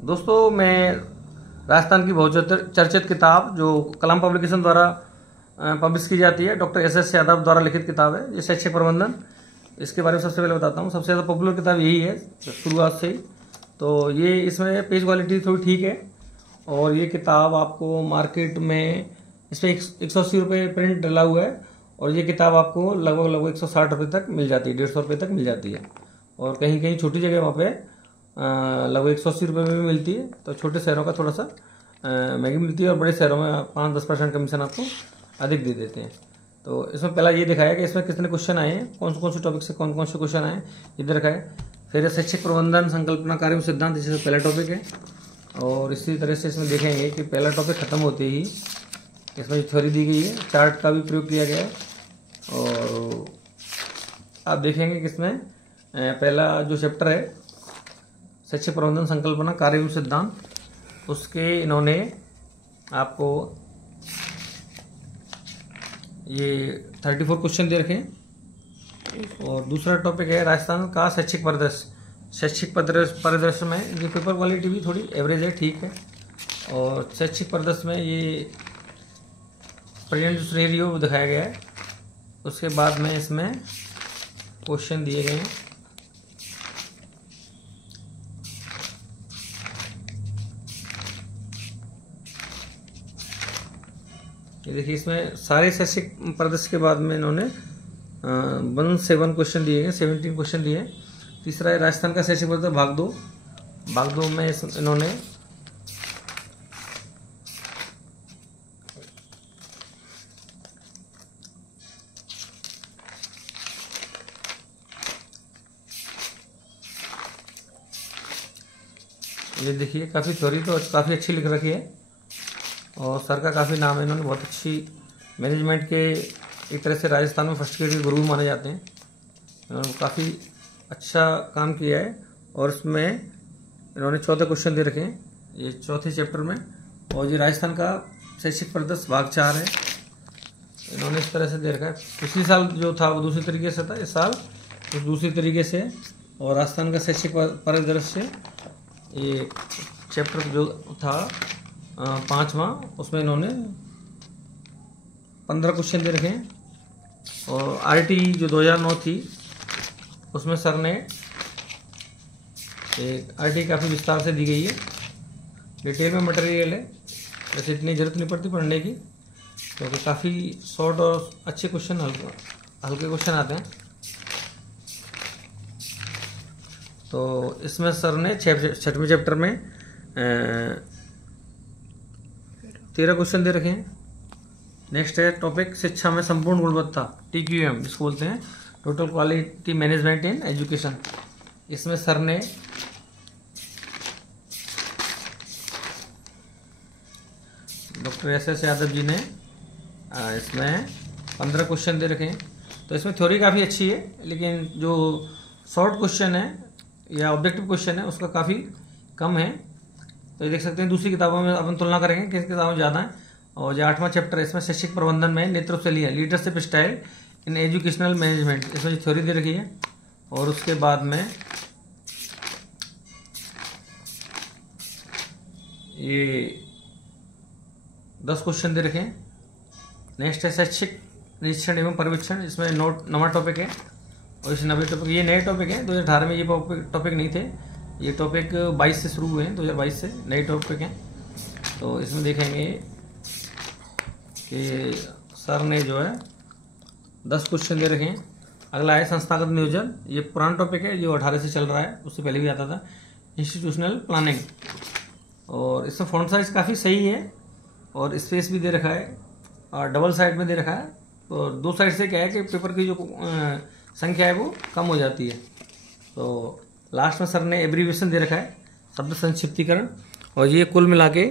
दोस्तों, मैं राजस्थान की बहुत चर्चित किताब जो कलाम पब्लिकेशन द्वारा पब्लिश की जाती है, डॉक्टर एस यादव द्वारा लिखित किताब है ये शैक्षिक प्रबंधन। इसके बारे में सबसे पहले बताता हूँ। सबसे ज़्यादा पॉपुलर किताब यही है शुरुआत से ही। तो ये इसमें पेज क्वालिटी थोड़ी ठीक है और ये किताब आपको मार्केट में इसमें 180 रुपये प्रिंट डला हुआ है और ये किताब आपको लगभग 160 रुपये तक मिल जाती है, 150 रुपये तक मिल जाती है। और कहीं कहीं छोटी जगह वहाँ पे लगभग 180 रुपये में भी मिलती है। तो छोटे शहरों का थोड़ा सा महंगी मिलती है और बड़े शहरों में 5-10% कमीशन आपको अधिक दे देते हैं। तो इसमें पहला ये दिखाया कि इसमें कितने क्वेश्चन आए हैं, कौन से टॉपिक से कौन से क्वेश्चन आए इधर दिखाया। फिर शैक्षिक प्रबंधन संकल्पना कार्य में सिद्धांत, इससे पहला टॉपिक है। और इसी तरह से इसमें देखेंगे कि पहला टॉपिक खत्म होते ही इसमें थ्योरी दी गई है, चार्ट का भी प्रयोग किया गया है। और आप देखेंगे कि इसमें पहला जो चैप्टर है शैक्षिक प्रबंधन संकल्पना कार्य एवं सिद्धांत, उसके इन्होंने आपको ये 34 क्वेश्चन दे रखे हैं। और दूसरा टॉपिक है राजस्थान का शैक्षिक परिदृश्य। शैक्षिक परिदृश्य में ये पेपर क्वालिटी भी थोड़ी एवरेज है, ठीक है। और शैक्षिक परिदृश्य में ये प्रेजेंट सिनेरियो दिखाया गया है। उसके बाद में इसमें क्वेश्चन दिए गए हैं। ये देखिए, इसमें सारे शैक्षिक परिदृश्य के बाद में इन्होंने 17 क्वेश्चन दिए हैं, 17 क्वेश्चन दिए हैं। तीसरा है राजस्थान का शैक्षिक परिदृश्य भाग 2 में इन्होंने ये देखिए काफ़ी थ्योरी तो काफ़ी अच्छी लिख रखी है और सर का काफ़ी नाम है। इन्होंने बहुत अच्छी मैनेजमेंट के एक तरह से राजस्थान में फर्स्ट ग्रेड के गुरु माने जाते हैं। इन्होंने काफ़ी अच्छा काम किया है और इसमें इन्होंने 14 क्वेश्चन दे रखे हैं ये चौथे चैप्टर में। और ये राजस्थान का शैक्षिक परिदृश्य भाग 4 है। इन्होंने इस तरह से दे रखा है। पिछले साल जो था वो दूसरी तरीके से था, इस साल कुछ दूसरी तरीके से। और राजस्थान का शैक्षिक परिदृश्य ये चैप्टर जो था 5वां, उसमें इन्होंने 15 क्वेश्चन दे रखे हैं। और आरटी जो 2009 थी उसमें सर ने एक आरटी काफ़ी विस्तार से दी गई है, डिटेल में मटेरियल है। वैसे इतनी ज़रूरत नहीं पड़ती पढ़ने की क्योंकि काफ़ी शॉर्ट और अच्छे क्वेश्चन, हल्के क्वेश्चन आते हैं। तो इसमें सर ने 6वें चैप्टर में 13 क्वेश्चन दे रखे हैं। नेक्स्ट है टॉपिक शिक्षा में संपूर्ण गुणवत्ता, TQM जिसको बोलते हैं, total quality management in education. इसमें सर ने डॉक्टर एस यादव जी ने इसमें 15 क्वेश्चन दे रखे हैं। तो इसमें थ्योरी काफ़ी अच्छी है, लेकिन जो शॉर्ट क्वेश्चन है या ऑब्जेक्टिव क्वेश्चन है उसका काफ़ी कम है। तो ये देख सकते हैं, दूसरी किताबों में अपन तुलना करेंगे किस किताबों में ज़्यादा है। और जो 8वां चैप्टर है इसमें शैक्षिक प्रबंधन में नेतृत्व शैली है, leadership style in educational management, इसमें जो थ्योरी दे रखी है। और उसके बाद में ये 10 क्वेश्चन दे रखे हैं। नेक्स्ट है शैक्षिक निरीक्षण एवं पर्यवेक्षण, इसमें नवा टॉपिक है। और इस नवे टॉपिक, ये नए टॉपिक हैं, 2018 में ये टॉपिक नहीं थे। ये टॉपिक 22 से शुरू हुए हैं, 2022 से नए टॉपिक हैं। तो इसमें देखेंगे कि सर ने जो है 10 क्वेश्चन दे रखे हैं। अगला है संस्थागत नियोजन, ये पुराना टॉपिक है जो 18 से चल रहा है, उससे पहले भी आता था। इंस्टीट्यूशनल प्लानिंग, और इसमें फॉन्ट साइज काफ़ी सही है और स्पेस भी दे रखा है और डबल साइड में दे रखा है। और दो साइड से क्या है कि पेपर की जो संख्या है वो कम हो जाती है। तो लास्ट में सर ने एब्रीविएशन दे रखा है, शब्द संक्षिप्तीकरण। और ये कुल मिला के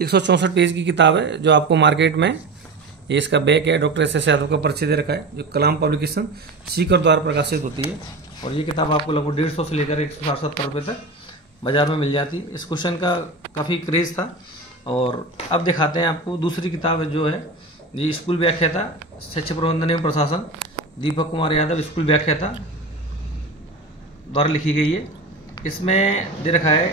164 पेज की किताब है जो आपको मार्केट में, ये इसका बैक है, डॉक्टर एस यादव का परिचय दे रखा है, जो कलाम पब्लिकेशन सीकर द्वारा प्रकाशित होती है। और ये किताब आपको लगभग 150 से लेकर 170 रुपये तक बाजार में मिल जाती है। इस क्वेश्चन का काफ़ी क्रेज था। और अब दिखाते हैं आपको दूसरी किताब है जो है ये स्कूल व्याख्याता शैक्षिक प्रबंधन एवं प्रशासन, दीपक कुमार यादव स्कूल व्याख्याता द्वारा लिखी गई है। इसमें दे रखा है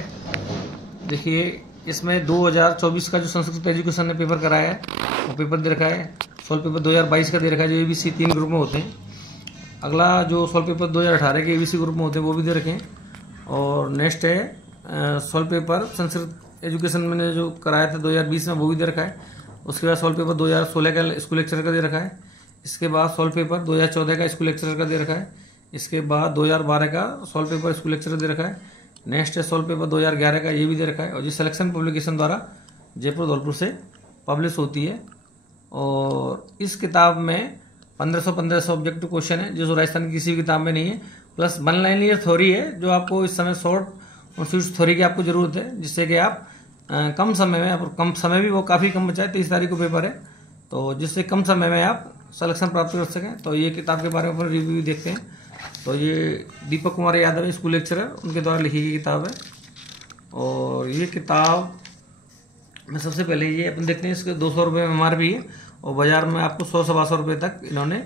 देखिए इसमें 2024 का जो संस्कृत एजुकेशन ने पेपर कराया है वो पेपर दे रखा है। सॉल्व पेपर 2022 का दे रखा है, जो ABC 3 ग्रुप में होते हैं। अगला जो सॉल्व पेपर 2018 के ABC ग्रुप में होते हैं वो भी दे रखे हैं। और नेक्स्ट है सॉल्व पेपर संस्कृत एजुकेशन मैंने जो कराया था 2020 में वो भी दे रखा है। उसके बाद सॉल्व पेपर 2016 का स्कूल लेक्चरर का दे रखा है। इसके बाद सॉल्व पेपर 2014 का स्कूल लेक्चरर का दे रखा है। इसके बाद 2012 का सॉल्व पेपर स्कूल लेक्चरर दे रखा है। नेक्स्ट है सॉल्व पेपर 2011 का, ये भी दे रखा है। और ये सिलेक्शन पब्लिकेशन द्वारा जयपुर धौलपुर से पब्लिश होती है। और इस किताब में 1500 ऑब्जेक्टिव क्वेश्चन है, जो राजस्थान की किसी भी किताब में नहीं है। प्लस 1 लाइनर थ्योरी है, जो आपको इस समय शॉर्ट और स्वीट थ्योरी की आपको जरूरत है, जिससे कि आप कम समय में, और कम समय भी वो काफ़ी कम बचा है, 30 तारीख को पेपर है, तो जिससे कम समय में आप सिलेक्शन प्राप्त कर सकें। तो ये किताब के बारे में रिव्यू देखते हैं। तो ये दीपक कुमार यादव स्कूल लेक्चरर, उनके द्वारा लिखी गई किताब है। और ये किताब में सबसे पहले ये अपन देखते हैं, इसके 200 रुपये में MRP है और बाजार में आपको 100-125 रुपये तक इन्होंने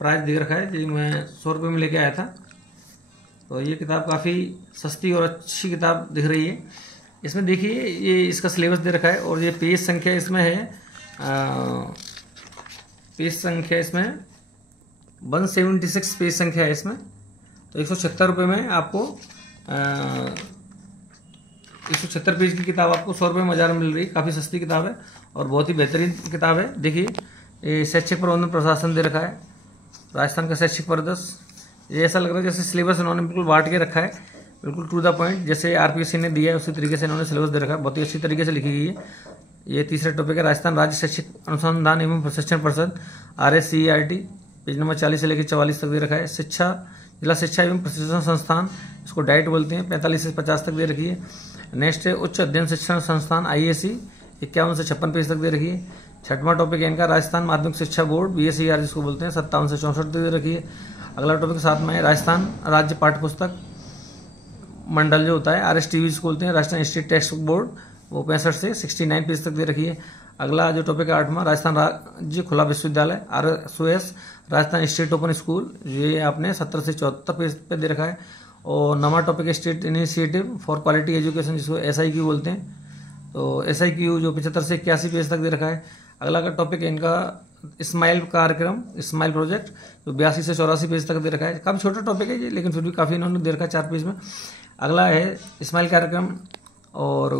प्राइस दे रखा है, जी मैं 100 रुपये में लेके आया था। तो ये किताब काफ़ी सस्ती और अच्छी किताब दिख रही है। इसमें देखिए ये इसका सिलेबस दे रखा है और ये पेज संख्या इसमें है, पेज संख्या इसमें 176 पेज संख्या है इसमें। तो 176 रुपये में आपको 176 पेज की किताब आपको 100 रुपये में बाजार में मिल रही है। काफ़ी सस्ती किताब है और बहुत ही बेहतरीन किताब है। देखिए ये शैक्षिक प्रबंधन प्रशासन दे रखा है, राजस्थान का शैक्षिक परिदृश्य। ये ऐसा लग रहा है जैसे सिलेबस उन्होंने बिल्कुल बांट के रखा है, बिल्कुल टू द पॉइंट, जैसे RPSC ने दिया है उसी तरीके से इन्होंने सिलेबस दे रखा है। बहुत ही अच्छी तरीके से लिखी गई है। ये तीसरा टॉपिक है राजस्थान राज्य शैक्षिक अनुसंधान एवं प्रशिक्षण परिषद RSCERT, पेज नंबर 40 से लेकर 44 तक दे रखा है। शिक्षा जिला शिक्षा एवं प्रशिक्षण संस्थान, इसको डाइट बोलते हैं, 45 से 50 तक दे रखी है। नेक्स्ट है उच्च अध्ययन शिक्षण संस्थान IAC, 51 से 56 पेज तक दे रखी है। छठवां टॉपिक है इनका राजस्थान माध्यमिक शिक्षा बोर्ड BSER जिसको बोलते हैं, 57 से 64 तक दे रखी है। अगला टॉपिक साथ में है राजस्थान राज्य पाठ्य पुस्तक मंडल जो होता है RSTV जिसको बोलते हैं, Rajasthan state text book board, वो 65 से 69 पेज तक दे रखी है। अगला जो टॉपिक है 8वां राजस्थान राज्य खुला विश्वविद्यालय RSOS, Rajasthan state open school, ये आपने 70 से 74 पेज पे दे रखा है। और नवा टॉपिक है state initiative for quality education जिसको SIQ बोलते हैं, तो SIQ जो 75 से 81 पेज तक दे रखा है। अगला का टॉपिक है इनका स्माइल कार्यक्रम, स्माइल प्रोजेक्ट, जो 82 से 84 पेज तक दे रखा है। काफ़ी छोटा टॉपिक है ये, लेकिन फिर भी काफ़ी इन्होंने दे रखा है 4 पेज में। अगला है स्माइल कार्यक्रम। और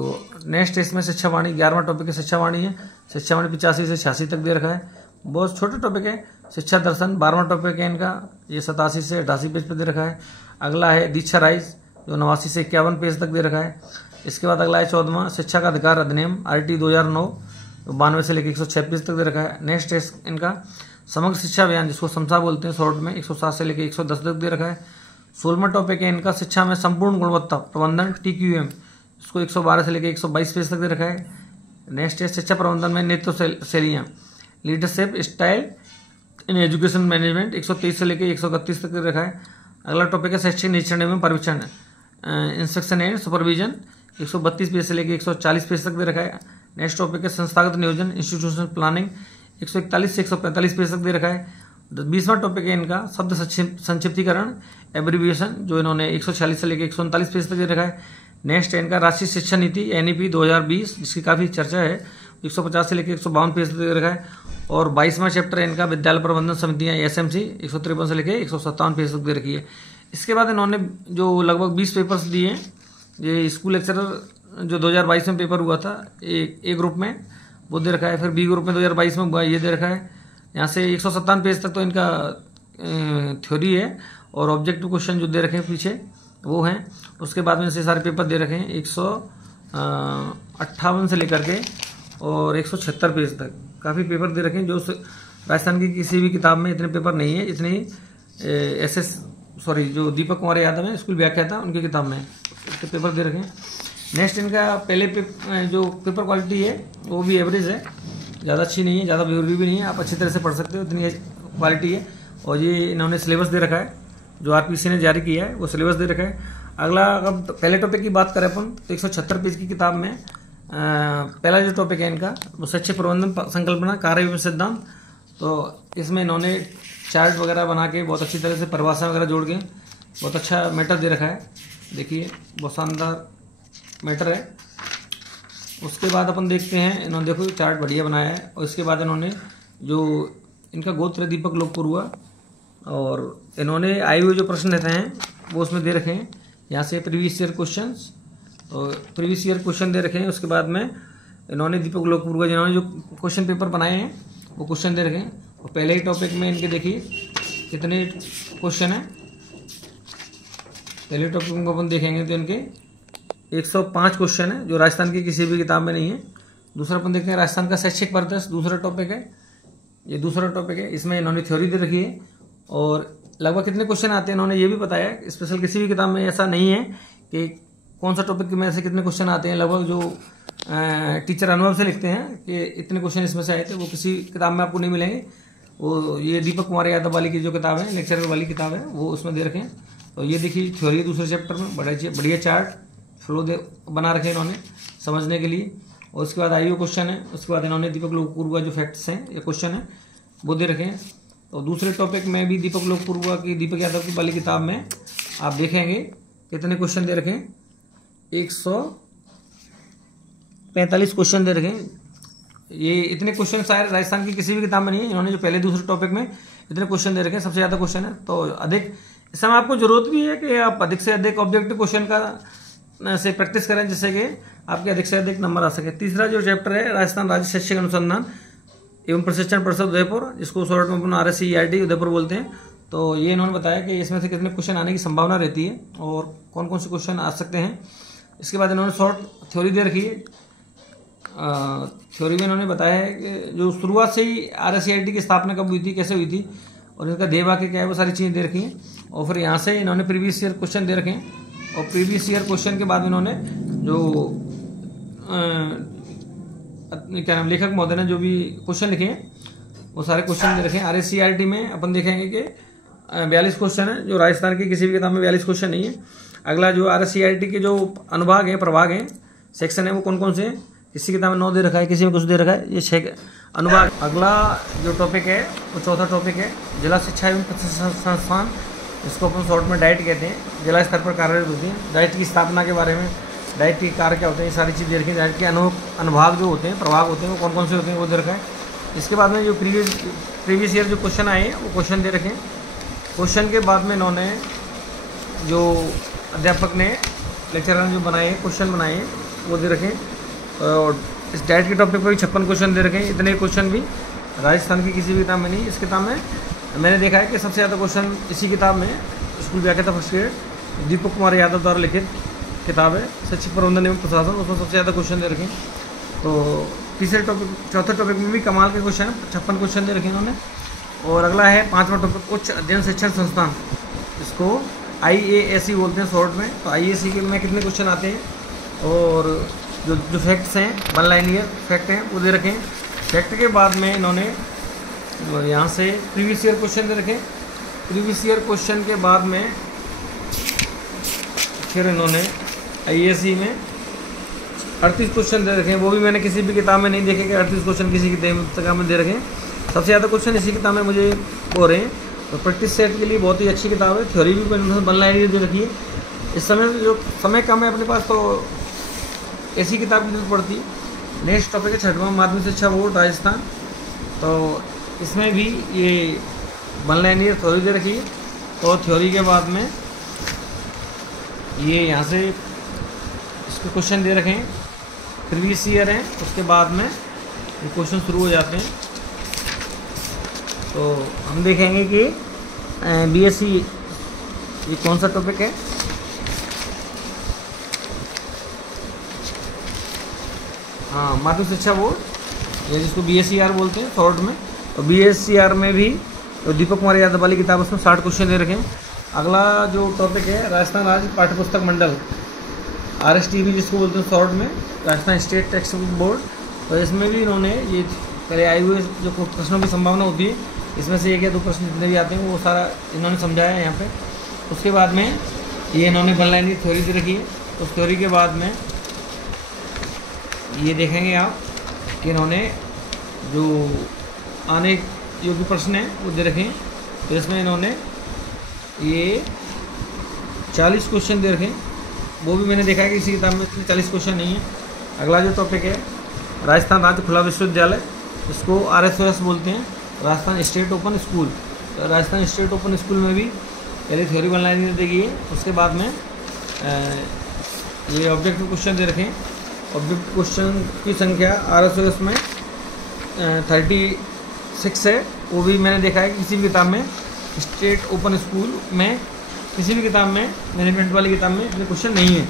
नेक्स्ट इसमें शिक्षा वाणी, 11वां टॉपिक है शिक्षा वाणी है, शिक्षा वाणी 85 से 86 तक दे रखा है। बहुत छोटे टॉपिक है। शिक्षा दर्शन 12वां टॉपिक है इनका, ये 87 से 88 पेज पर दे रखा है। अगला है दीक्षा राइज, जो 89 से 51 पेज तक दे रखा है। इसके बाद अगला है 14वां शिक्षा का अधिकार अधिनियम RT 2009, 92 से लेकर 106 पेज तक दे रखा है। नेक्स्ट है इनका समग्र शिक्षा अभियान जिसको समसा बोलते हैं शॉर्ट में, 107 से लेकर 110 तक दे रखा है। 16वां टॉपिक है इनका शिक्षा में संपूर्ण गुणवत्ता प्रबंधन TQM, इसको 112 से लेकर 122 पेज तक दे रखा है। नेक्स्ट है शिक्षा प्रबंधन में नेतृत्व शैलियाँ, leadership style in education management, 123 से लेकर 131 तक दे रखा है। अगला टॉपिक है शैक्षिक निरीक्षण एवं परीक्षण इंस्पेक्शन एंड सुपरविजन, 132 पेज से लेकर 140 पेज तक दे रखा है। नेक्स्ट टॉपिक है संस्थागत नियोजन इंस्टीट्यूशनल प्लानिंग, 141 से 145 पेज तक दे रखा है। 20वां टॉपिक है इनका शब्द संक्षिप्तीकरण एब्रीविएशन, जो इन्होंने 146 से लेकर 139 पेज तक दे रखा है। नेक्स्ट है इनका राष्ट्रीय शिक्षा नीति NEP 2020, जिसकी काफ़ी चर्चा है, 150 से लेकर 152 पेज तक दे रखा है। और 22वां चैप्टर है इनका विद्यालय प्रबंधन समितियाँ SMC, 153 से लेकर 157 पेज तक दे रखी है। इसके बाद इन्होंने जो लगभग 20 पेपर्स दिए हैं, ये स्कूल लेक्चरर जो 2022 में पेपर हुआ था A ग्रुप में, वो दे रखा है। फिर B ग्रुप में 2022 में हुआ, ये दे रखा है। यहाँ से 157 पेज तक तो इनका थ्योरी है और ऑब्जेक्टिव क्वेश्चन जो दे रखे हैं पीछे वो हैं। उसके बाद में से सारे पेपर दे रखे हैं 158 से लेकर के और 176 पेज तक काफ़ी पेपर दे रखे हैं, जो राजस्थान की किसी भी किताब में इतने पेपर नहीं है, इतनी जो दीपक कुमार यादव है स्कूल व्याख्याता, उनकी किताब में इसके पेपर दे रखे हैं। नेक्स्ट इनका पहले जो पेपर क्वालिटी है वो भी एवरेज है, ज़्यादा अच्छी नहीं है, ज़्यादा बेवरी भी नहीं है, आप अच्छी तरह से पढ़ सकते हो, इतनी क्वालिटी है। और ये इन्होंने सिलेबस दे रखा है, जो RPSC ने जारी किया है वो सिलेबस दे रखा है। अगला अगर पहले टॉपिक की बात करें अपन तो 176 पेज की किताब में पहला जो टॉपिक है इनका वो शैक्षिक प्रबंधन संकल्पना कार्य एवं सिद्धांत। तो इसमें इन्होंने चार्ट वगैरह बना के बहुत अच्छी तरह से परिभाषा वगैरह जोड़ के बहुत अच्छा मैटर दे रखा है। देखिए बहुत शानदार मैटर है। उसके बाद अपन देखते हैं, इन्होंने देखो चार्ट बढ़िया बनाया है। और इसके बाद इन्होंने जो इनका गोत्र दीपक लोकपुर हुआ, और इन्होंने आए हुए जो प्रश्न रहते हैं वो उसमें दे रखे हैं। यहाँ से प्रीवियस ईयर क्वेश्चन, तो प्रीवियस ईयर क्वेश्चन दे रखे हैं। उसके बाद में इन्होंने दीपक लोकपुर का जिन्होंने जो क्वेश्चन पेपर बनाए हैं वो क्वेश्चन दे रखे हैं। और पहले ही टॉपिक में इनके देखिए कितने क्वेश्चन हैं। पहले टॉपिक में अपन देखेंगे तो इनके 105 क्वेश्चन है, जो राजस्थान की किसी भी किताब में नहीं है। दूसरा अपन देखते हैं राजस्थान का शैक्षिक परिदृश्य, दूसरा टॉपिक है, ये दूसरा टॉपिक है। इसमें इन्होंने थ्योरी दे रखी है और लगभग कितने क्वेश्चन आते हैं इन्होंने ये भी बताया। स्पेशल किसी भी किताब में ऐसा नहीं है कि कौन सा टॉपिक में से कितने क्वेश्चन आते हैं। लगभग जो टीचर अनुभव से लिखते हैं कि इतने क्वेश्चन इसमें से आए थे, वो किसी किताब में आपको नहीं मिलेंगे। वो ये दीपक कुमार यादव वाली की जो किताब है, लेक्चरर वाली किताब है, वो उसमें दे रखे हैं। तो ये देखिए थ्योरी दूसरे चैप्टर में बढ़िया चार्ट फ्लो बना रखे इन्होंने समझने के लिए। और उसके बाद आईओ क्वेश्चन है। उसके बाद इन्होंने दीपक लोकपुर का जो फैक्ट्स हैं या क्वेश्चन है वो दे रखे हैं। तो दूसरे टॉपिक में भी दीपक लोकपुर की दीपक यादव की वाली किताब में आप देखेंगे कितने क्वेश्चन दे रखे हैं, 145 क्वेश्चन दे रखे हैं। ये इतने क्वेश्चन शायद राजस्थान की किसी भी किताब में नहीं है। इन्होंने जो पहले दूसरे टॉपिक में इतने क्वेश्चन दे रखे हैं, सबसे ज़्यादा क्वेश्चन है। तो अधिक इस समय आपको जरूरत भी है कि आप अधिक से अधिक ऑब्जेक्टिव क्वेश्चन का से प्रैक्टिस करें, जिससे कि आपके अधिक से अधिक नंबर आ सके। तीसरा जो चैप्टर है राजस्थान राज्य शैक्षिक अनुसंधान एवं प्रशिक्षण परिषद उदयपुर, जिसको शॉर्ट में अपन RSCERT उदयपुर बोलते हैं। तो ये इन्होंने बताया कि इसमें से कितने क्वेश्चन आने की संभावना रहती है और कौन कौन से क्वेश्चन आ सकते हैं। इसके बाद इन्होंने शॉर्ट थ्योरी दे रखी है। थ्योरी में इन्होंने बताया है कि जो शुरुआत से ही RSCERT की स्थापना कब हुई थी, कैसे हुई थी और इनका ध्येय वाक्य क्या है, वो सारी चीज़ें दे रखी हैं। और फिर यहाँ से इन्होंने प्रीवियस ईयर क्वेश्चन दे रखे हैं। और प्रीवियस ईयर क्वेश्चन के बाद इन्होंने जो क्या नाम लेखक महोदय ने जो भी क्वेश्चन लिखे हैं वो सारे क्वेश्चन दे रखे हैं। RSCERT में अपन देखेंगे कि 42 क्वेश्चन है, जो राजस्थान की किसी भी किताब में 42 क्वेश्चन नहीं है। अगला जो RSCERT के जो अनुभाग हैं, प्रभाग हैं, सेक्शन है, वो कौन कौन से हैं। किसी किताब में 9 दे रखा है, किसी में कुछ दे रखा है, ये 6 अनुभाग। अगला जो टॉपिक है वो चौथा टॉपिक है जिला शिक्षा एवं प्रशिक्षण संस्थान, इसको अपन शॉर्ट में डाइट कहते हैं। जिला स्तर पर कार्यरत होती है। डाइट की स्थापना के बारे में, डाइट के कार्य क्या होते हैं, ये सारी चीज़ दे रखी है। डाइट के अनुभाग जो होते हैं, प्रभाग होते हैं, वो कौन कौन से होते हैं वो दे रखा है। इसके बाद में जो प्रीवियस ईयर जो क्वेश्चन आए हैं वो क्वेश्चन दे रखे हैं। क्वेश्चन के बाद में इन्होंने जो अध्यापक ने लेक्चरर ने जो बनाए हैं क्वेश्चन बनाए हैं वो दे रखे हैं। और इस डाइट के टॉपिक पर भी 56 क्वेश्चन दे रखे हैं। इतने क्वेश्चन भी राजस्थान की किसी भी किताब में नहीं। इस किताब में मैंने देखा है कि सबसे ज़्यादा क्वेश्चन इसी किताब में, स्कूल व्याख्याता फर्स्ट ग्रेड, दीपक कुमार यादव द्वारा लिखित किताब है शैक्षिक प्रबंधन एवं प्रशासन, उसमें सबसे ज़्यादा क्वेश्चन दे रखे हैं। तो तीसरे टॉपिक चौथे टॉपिक में भी कमाल के क्वेश्चन है, 56 क्वेश्चन दे रखे हैं उन्होंने। और अगला है 5वां टॉपिक उच्च अध्ययन शिक्षण संस्थान, इसको IASE बोलते हैं शॉर्ट में। तो IASE के में कितने क्वेश्चन आते हैं और जो फैक्ट्स हैं, 1 लाइनियर फैक्ट हैं, वो दे रखे हैं। फैक्ट के बाद में इन्होंने यहाँ से प्रीवियस ईयर क्वेश्चन दे रखे। प्रीवियस ईयर क्वेश्चन के बाद में फिर इन्होंने IASE में 38 क्वेश्चन दे रखे हैं। वो भी मैंने किसी भी किताब में नहीं देखे कि 38 क्वेश्चन किसी किताब में दे रखे हैं। सबसे ज़्यादा क्वेश्चन इसी किताब में मुझे हो रहे हैं। तो प्रैक्टिस सेट के लिए बहुत ही अच्छी किताब है। थ्योरी भी मैंने 1 लाइनियर दे रखी है। इस समय जो समय कम है अपने पास, तो ऐसी किताब की जरूरत पड़ती है। नेक्स्ट टॉपिक है 6वां माध्यमिक शिक्षा बोर्ड राजस्थान। तो इसमें भी ये 1 लाइनियर थ्योरी दे रखी है। और थ्योरी के बाद में ये यहाँ से इसके क्वेश्चन दे रखे हैं, प्रीवियस ईयर हैं। उसके बाद में ये क्वेश्चन शुरू हो जाते हैं। तो हम देखेंगे कि BSc ये कौन सा टॉपिक है। हाँ, माध्यमिक शिक्षा बोर्ड, ये जिसको BSCR बोलते हैं शॉर्ट में। तो BSCR में भी तो दीपक कुमार यादव वाली किताब, उसमें 60 क्वेश्चन दे रखे हैं। अगला जो टॉपिक है राजस्थान राज्य पाठ्यपुस्तक मंडल, RSTB जिसको बोलते हैं शॉर्ट में, Rajasthan state text book board. तो इसमें भी इन्होंने ये पहले आए हुए जो प्रश्नों की संभावना होती है, इसमें से 1 या 2 प्रश्न जितने भी आते हैं वो सारा इन्होंने समझाया है यहाँ पे। उसके बाद में ये इन्होंने 1 लाइनियर थ्योरी दे रखी है। उस थ्योरी के बाद में ये देखेंगे आप कि इन्होंने जो आने योग्य प्रश्न हैं वो दे रखे हैं। तो इसमें इन्होंने ये 40 क्वेश्चन दे रखे हैं। वो भी मैंने देखा है कि इसी किताब में 40 क्वेश्चन नहीं है। अगला जो टॉपिक है राजस्थान राज्य खुला विश्वविद्यालय, इसको RSOS बोलते हैं, राजस्थान स्टेट ओपन स्कूल। तो राजस्थान स्टेट ओपन स्कूल में भी पहले थ्योरी वन लाइनर देगी है, उसके बाद में ये ऑब्जेक्टिव क्वेश्चन दे रखे हैं। ऑब्जेक्टिव क्वेश्चन की संख्या RSOS में 36 है। वो भी मैंने देखा है कि किसी भी किताब में स्टेट ओपन स्कूल में, किसी भी किताब में, मैनेजमेंट वाली किताब में इतने क्वेश्चन नहीं है।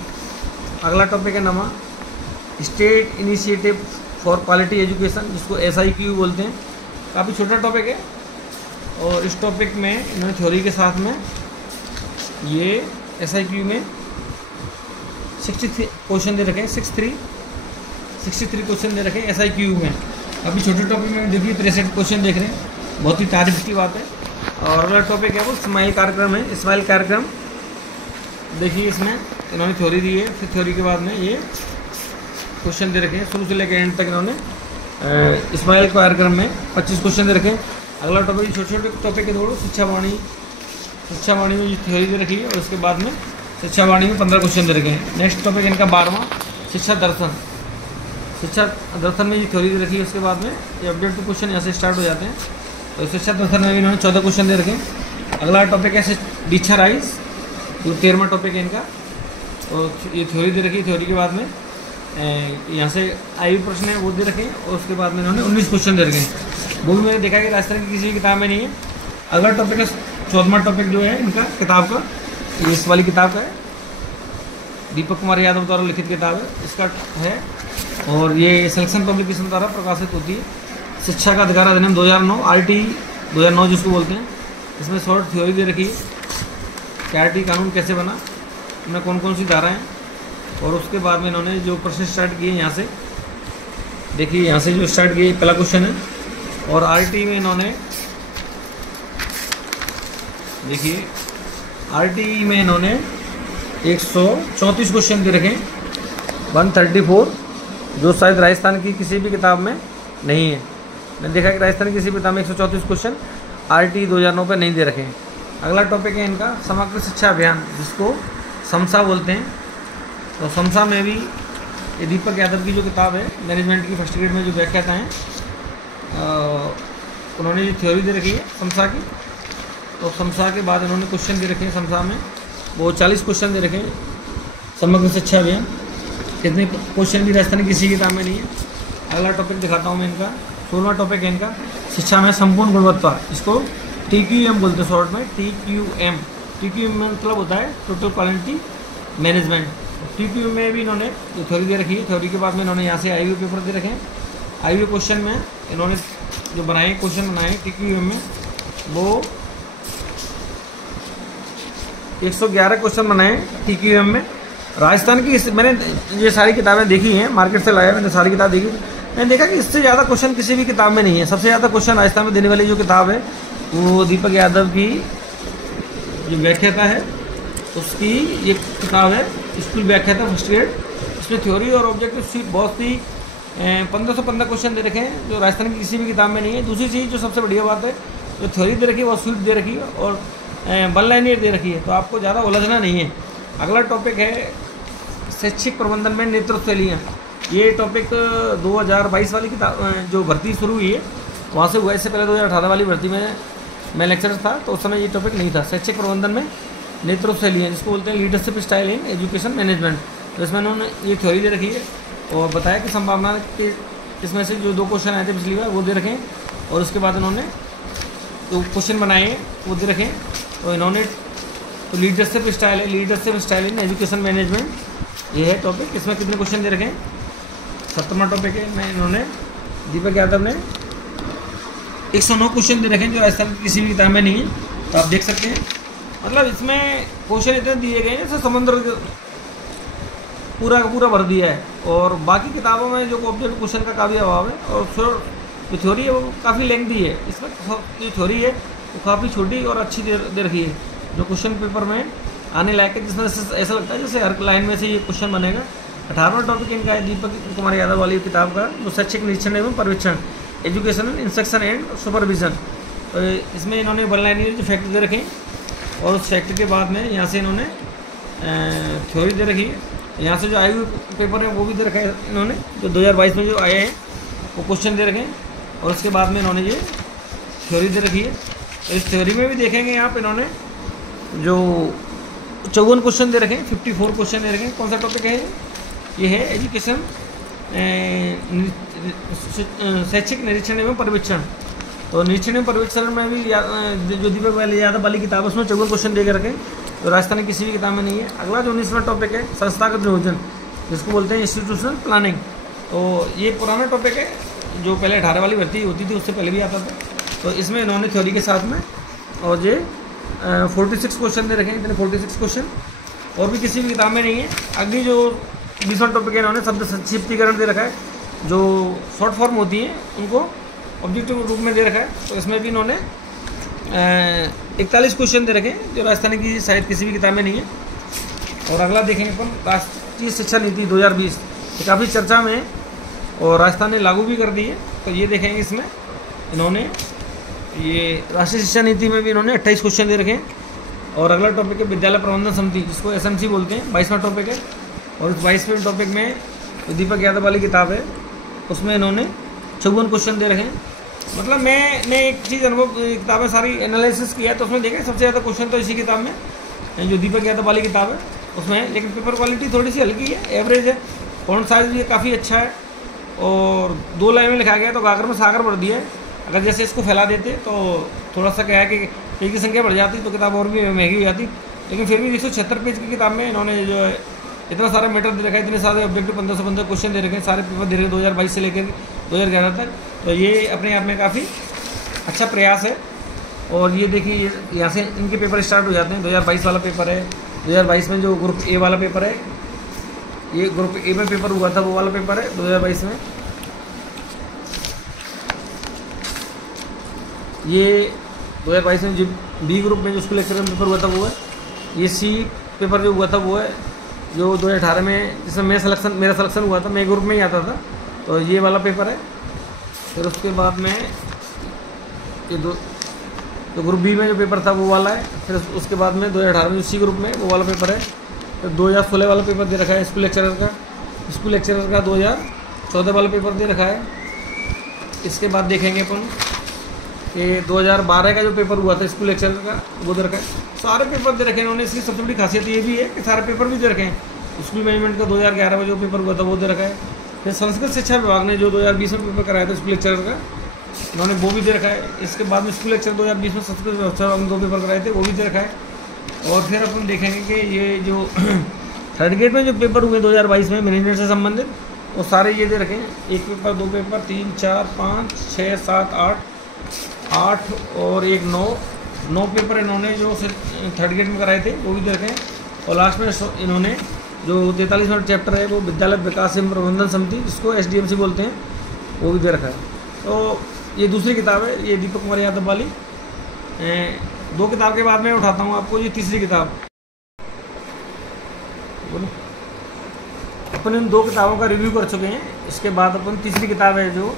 अगला टॉपिक है नमा state initiative for quality education, जिसको SIQ बोलते हैं। काफ़ी छोटा टॉपिक है और इस टॉपिक में इन्होंने थ्योरी के साथ में ये SIQ में 63 क्वेश्चन दे रखे हैं। 63 क्वेश्चन दे रखे हैं SIQ में। अभी छोटे टॉपिक में देखिए 63 क्वेश्चन देख रहे हैं, बहुत ही तारीफ की बात है। और अगला टॉपिक है वो स्माइल कार्यक्रम है। स्माइल कार्यक्रम देखिए, इसमें इन्होंने थ्योरी दी है, फिर थ्योरी के बाद में ये क्वेश्चन दे रखे हैं। शुरू से लेकर एंड तक इन्होंने स्माइल कार्यक्रम में 25 क्वेश्चन दे रखे हैं। अगला टॉपिक छोटे छोटे टॉपिक के दौड़ो शिक्षा वाणी में थ्योरी दे रखी है और उसके बाद में शिक्षा वाणी में 15 क्वेश्चन दे रखे हैं। नेक्स्ट टॉपिक इनका 12वां शिक्षा दर्शन में ये थ्योरी दे रखी है। उसके बाद में ये अपडेट क्वेश्चन यहाँ से स्टार्ट हो जाते हैं। तो शिक्षा दर्शन में भी इन्होंने 14 क्वेश्चन दे रखे हैं। अगला टॉपिक है दीक्षा राइज, जो 13वां टॉपिक है इनका। तो ये थ्योरी दे रखी है। थ्योरी के बाद में यहाँ से IB प्रश्न है वो दे रखे हैं और उसके बाद में इन्होंने 19 क्वेश्चन दे रखे हैं। वो भी मैंने देखा कि राजस्थान की किसी भी किताब में नहीं है। अगला टॉपिक है 14वां टॉपिक जो है इनका किताब का, ये इस वाली किताब का है, दीपक कुमार यादव द्वारा लिखित किताब है इसका है। और ये सिलेक्शन पब्लिकेशन द्वारा प्रकाशित होती है। शिक्षा का अधिकार अधिनियम 2009 RT 2009 जिसको बोलते हैं। इसमें शॉर्ट थ्योरी दे रखी है कि RT कानून कैसे बना, इनमें कौन कौन सी धाराएँ हैं। और उसके बाद में इन्होंने जो प्रश्न स्टार्ट किए यहाँ से देखिए, यहाँ से जो स्टार्ट किए पहला क्वेश्चन है। और RT में इन्होंने देखिए, RT में इन्होंने 134 क्वेश्चन दे रखे हैं, 134, जो शायद राजस्थान की किसी भी किताब में नहीं है। मैंने देखा कि राजस्थान की किसी भी किताब में 134 क्वेश्चन RT 2009 पर नहीं दे रखे हैं। अगला टॉपिक है इनका समग्र शिक्षा अभियान, जिसको समसा बोलते हैं। तो समसा में भी ये दीपक यादव की जो किताब है मैनेजमेंट की फर्स्ट ग्रेड में जो व्याख्याता हैं, उन्होंने ये थ्योरी दे रखी है समसा की। तो समसा के बाद इन्होंने क्वेश्चन दे रखे हैं समसा में, वो 40 क्वेश्चन दे रखे हैं। समग्र शिक्षा अभियान, इतने क्वेश्चन भी राजस्थान की किसी किताब में नहीं है। अगला टॉपिक दिखाता हूँ मैं इनका, 16वां टॉपिक है इनका शिक्षा में संपूर्ण गुणवत्ता, इसको TQM बोलते हैं शॉर्ट में। TQM मतलब होता है टोटल क्वालिटी मैनेजमेंट। TQM में भी इन्होंने जो थ्योरी दे रखी है, थ्योरी के बाद में इन्होंने यहाँ से IB पेपर दे रखे हैं। IB क्वेश्चन में इन्होंने जो क्वेश्चन बनाए TQM में, वो 111 क्वेश्चन बनाए TQM में। राजस्थान की मैंने ये सारी किताबें देखी हैं, मार्केट से लाया मैंने सारी किताब देखी। मैंने देखा कि इससे ज़्यादा क्वेश्चन किसी भी किताब में नहीं है। सबसे ज़्यादा क्वेश्चन राजस्थान में देने वाली जो किताब है वो दीपक यादव की जो व्याख्याता है उसकी ये किताब है, स्कूल व्याख्याता फर्स्ट ग्रेड। इसमें थ्योरी और ऑब्जेक्टिव बहुत सी 1515 क्वेश्चन दे रखे हैं, जो राजस्थान की किसी भी किताब में नहीं है। दूसरी चीज़ जो सबसे बढ़िया बात है, जो थ्योरी दे रखी है वो स्वीट दे रखी है और 1 लाइनर दे रखी है, तो आपको ज़्यादा उलझना नहीं है। अगला टॉपिक है शैक्षिक प्रबंधन में नेतृत्व शैलियाँ। ये टॉपिक 2022 वाली किताब जो भर्ती शुरू हुई है वहाँ से हुआ। इससे पहले 2018 वाली भर्ती में मैं लेक्चर था, तो उस समय ये टॉपिक नहीं था। शैक्षिक प्रबंधन में नेतृत्व शैलियाँ, जिसको बोलते हैं leadership style in education management. तो इसमें उन्होंने ये थ्योरी दे रखी है और बताया कि संभावना के इसमें से जो 2 क्वेश्चन आए थे पिछली बार वो दे रखें, और उसके बाद इन्होंने जो क्वेश्चन बनाए हैं वो दे रखें। तो इन्होंने तो leadership style in education management, ये है टॉपिक। इसमें कितने क्वेश्चन दे रखे हैं? 17वां टॉपिक है। मैं इन्होंने दीपक यादव ने 109 क्वेश्चन दे रखे हैं, जो राजस्थान की किसी भी किताब में नहीं है। तो आप देख सकते हैं, मतलब इसमें क्वेश्चन इतने दिए गए हैं जैसे समुद्र पूरा का पूरा भर दिया है। और बाकी किताबों में जो ऑब्जेक्ट क्वेश्चन का काफ़ी अभाव है, और जो थ्योरी है वो काफ़ी लेंथी है। इसमें जो थ्योरी है वो काफ़ी छोटी और अच्छी दे रखी है, जो क्वेश्चन पेपर में आने लायक है, जिसमें ऐसा लगता है जैसे हर लाइन में से ये क्वेश्चन बनेगा। 18वां टॉपिक इनका है दीपक कुमार यादव वाली किताब का, जो शैक्षिक निरीक्षण एवं पर्यवेक्षण, एजुकेशनल इंस्ट्रक्शन एंड सुपरविजन। तो इसमें इन्होंने 1 लाइनर जो फैक्ट दे रखे हैं, और उस फैक्ट के बाद में यहाँ से इन्होंने थ्योरी दे रखी है। यहाँ से जो आए हुए पेपर हैं वो भी दे रखा है इन्होंने, जो 2022 में जो आए हैं वो क्वेश्चन दे रखे हैं। और उसके बाद में इन्होंने ये थ्योरी दे रखी है। तो इस थ्योरी में भी देखेंगे यहाँ पे इन्होंने जो 54 क्वेश्चन दे रखे हैं, 54 क्वेश्चन दे रखे हैं। कौन सा टॉपिक है ये है एजुकेशन, शैक्षिक निरीक्षण एवं पर्यवेक्षण। तो निरीक्षण एवं पर्यवेक्षण में भी जो दीपक यादव वाली किताब है उसमें 54 क्वेश्चन दे के रखे, जो राजस्थान की किसी भी किताब में नहीं है। अगला जो 19वां टॉपिक है संस्थागत नियोजन, जिसको बोलते हैं इंस्टीट्यूशनल प्लानिंग। तो ये पुराना टॉपिक है, जो पहले 18 वाली भर्ती होती थी उससे पहले भी आता था। तो इसमें इन्होंने थ्योरी के साथ में और ये 46 क्वेश्चन दे रखे हैं, इतने 46 क्वेश्चन और भी किसी भी किताब में नहीं है। अगली जो 20वां टॉपिक है इन्होंने शब्द संक्षिप्तीकरण दे रखा है, जो शॉर्ट फॉर्म होती हैं उनको ऑब्जेक्टिव रूप में दे रखा है। तो इसमें भी इन्होंने 41 क्वेश्चन दे रखे हैं, जो राजस्थान की शायद किसी भी किताब में नहीं है। और अगला देखेंगे अपन राष्ट्रीय शिक्षा नीति 2020, ये काफ़ी चर्चा में है और राजस्थान ने लागू भी कर दी है। तो ये देखेंगे इसमें इन्होंने ये राष्ट्रीय शिक्षा नीति में भी इन्होंने 28 क्वेश्चन दे रखे हैं। और अगला टॉपिक है विद्यालय प्रबंधन समिति, जिसको SMC बोलते हैं, 22वां टॉपिक है। और इस 22वें टॉपिक में दीपक यादव वाली किताब है, उसमें इन्होंने 54 क्वेश्चन दे रखे हैं। मतलब मैंने एक चीज़ अनुभव किताबें सारी एनालिसिस किया है, तो उसमें देखें सबसे ज़्यादा क्वेश्चन तो इसी किताब में जो दीपक यादव वाली किताब है उसमें है। लेकिन पेपर क्वालिटी थोड़ी सी हल्की है, एवरेज है। फॉन्ट साइज भी काफ़ी अच्छा है और 2 लाइन में लिखा गया है, तो गागर में सागर भर दिया है। अगर जैसे इसको फैला देते तो थोड़ा सा क्या है कि पेज की संख्या बढ़ जाती तो किताब और भी महंगी हो जाती। लेकिन फिर भी 176 पेज की किताब में इन्होंने जो है इतना सारा मैटर दे रखा है, इतने सारे ऑब्जेक्टिव 1515 क्वेश्चन दे रखे हैं, सारे पेपर दे रखे हैं 2022 से लेकर 2011 तक। तो ये अपने आप में काफ़ी अच्छा प्रयास है। और ये देखिए यहाँ से इनके पेपर स्टार्ट हो जाते हैं। 2022 वाला पेपर है, 2022 में जो ग्रुप ए वाला पेपर है, ये ग्रुप ए में पेपर हुआ था वो वाला पेपर है 2022 में। ये 2022 में जो बी ग्रुप में जो स्कूल लेक्चर में पेपर हुआ था वो है। ये सी पेपर जो हुआ था वो है जो 2018 में, जिसमें मेरा सिलेक्शन हुआ था, मैं ग्रुप में ही आता था। तो ये वाला पेपर है। फिर उसके बाद में ये तो ग्रुप बी में जो पेपर था वो वाला है। फिर उसके बाद में 2018 में जो सी ग्रुप में वो वाला पेपर है। फिर 2016 वाला पेपर दे रखा है स्कूल लेक्चरर का 2014 वाला पेपर दे रखा है। इसके बाद देखेंगे अपन कि 2012 का जो पेपर हुआ था स्कूल लेक्चरर का वो दे रखा है। सारे पेपर दे रखे हैं इन्होंने। इसकी सबसे बड़ी खासियत ये भी है कि सारे पेपर भी दे रखे हैं। स्कूल मैनेजमेंट का 2011 में जो पेपर हुआ था वो दे रखा है। फिर संस्कृत शिक्षा विभाग ने जो 2020 में पेपर कराया था स्कूल लेक्चरर का, उन्होंने वो भी दे रखा है। इसके बाद में स्कूल लेक्चर 2020 में संस्कृत शिक्षा विभाग ने 2 पेपर कराए थे, वो भी दे रखा है। और फिर अपन देखेंगे कि ये जो थर्ड ग्रेड में जो पेपर हुए 2022 में मैनेजमेंट से संबंधित, वो सारे ये दे रखे हैं। 1 पेपर, 2 पेपर, 3, 4, 5, 6, 7, 8 और 1 9 पेपर इन्होंने जो थर्ड ग्रेड में कराए थे वो भी दे रखे हैं। और लास्ट में इन्होंने जो 43वां चैप्टर है वो विद्यालय विकास एवं प्रबंधन समिति, जिसको SDMC बोलते हैं, वो भी दे रखा है। तो ये दूसरी किताब है, ये दीपक कुमार यादव वाली। 2 किताब के बाद मैं उठाता हूँ आपको ये तीसरी किताब। अपन इन 2 किताबों का रिव्यू कर चुके हैं। इसके बाद अपन तीसरी किताब है जो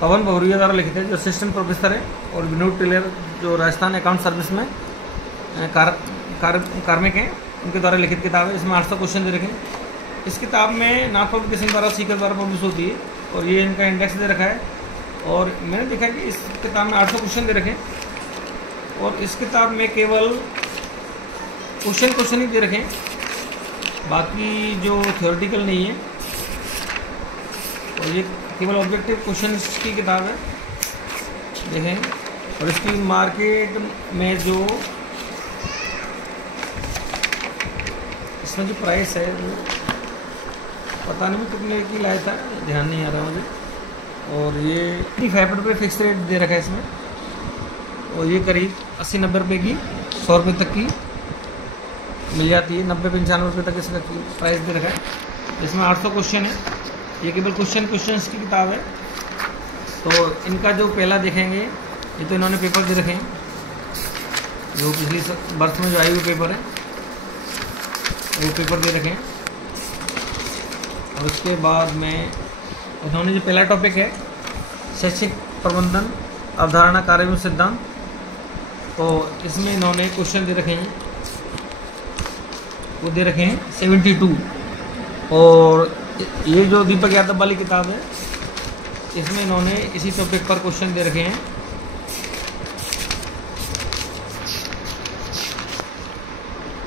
पवन भौरिया द्वारा लिखित है, जो असिस्टेंट प्रोफेसर है, और विनोद टेलर जो राजस्थान अकाउंट सर्विस में कार्मिक हैं, उनके द्वारा लिखित किताब है। इसमें 800 क्वेश्चन दे रखे हैं। इस किताब में नाथ पब्लिकेशन द्वारा सीकर द्वारा पब्लिश होती है और ये इनका इंडेक्स दे रखा है। और मैंने देखा कि इस किताब में 800 क्वेश्चन दे रखे हैं और इस किताब में केवल क्वेश्चन ही दे रखे हैं, बाकी जो थ्योरेटिकल नहीं है। और ये केवल ऑब्जेक्टिव क्वेश्चन की किताब है, देखें। और इसकी मार्केट में जो इसमें जो प्राइस है वो पता नहीं कितने की लाया था, ध्यान नहीं आ रहा मुझे। और ये 5 रुपये फिक्स रेट दे रखा है इसमें। और ये करीब 80-90 रुपये की, 100 रुपये तक की मिल जाती है। 90-95 रुपये तक इसका प्राइस दे रखा है। इसमें 800 क्वेश्चन है। ये केवल क्वेश्चंस की किताब है। तो इनका जो पहला देखेंगे, ये तो इन्होंने पेपर दे रखे हैं जो पिछली वर्ष में जो आई हुई पेपर है वो पेपर दे रखे हैं। और उसके बाद में उन्होंने जो पहला टॉपिक है शैक्षिक प्रबंधन अवधारणा कार्य एवं सिद्धांत, तो इसमें इन्होंने क्वेश्चन दे रखे हैं, वो दे रखे हैं 72। और ये जो दीपक यादव वाली किताब है, इसमें इन्होंने इसी टॉपिक पर क्वेश्चन दे रखे हैं।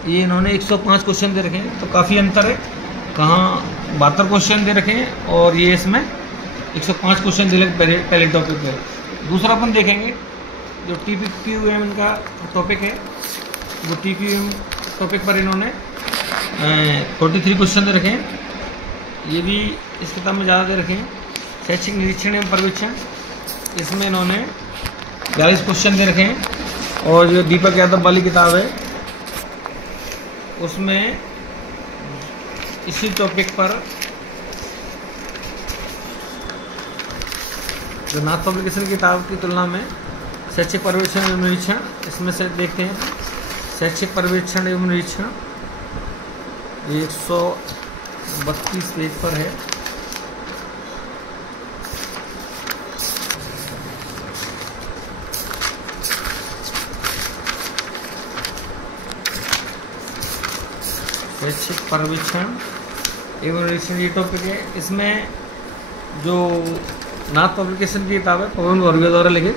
ये इन्होंने 105 क्वेश्चन दे रखे हैं, तो काफ़ी अंतर है। कहाँ 72 क्वेश्चन दे रखे हैं और ये इसमें 105 क्वेश्चन दे रखे पहले टॉपिक पर। दूसरा अपन देखेंगे जो TPQM का टॉपिक है, वो TPQM टॉपिक पर इन्होंने 43 क्वेश्चन दे रखे हैं। ये भी इस किताब में ज़्यादा दे रखे हैं। शैक्षिक निरीक्षण एवं पर्यवेक्षण, इसमें इन्होंने 42 क्वेश्चन दे रखे हैं। और जो दीपक यादव वाली किताब है, उसमें इसी टॉपिक पर जो नाथ पब्लिकेशन की किताब की तुलना में शैक्षिक पर्यवेक्षण एवं निरीक्षण, इसमें से देखते हैं शैक्षिक पर्यवेक्षण एवं निरीक्षण 132 पेज पर है। शैक्षिक पर्यवेक्षण एवं निरीक्षण ये टॉपिक है। इसमें जो नाथ पब्लिकेशन की किताब है पवन बरुआ द्वारा लिखित,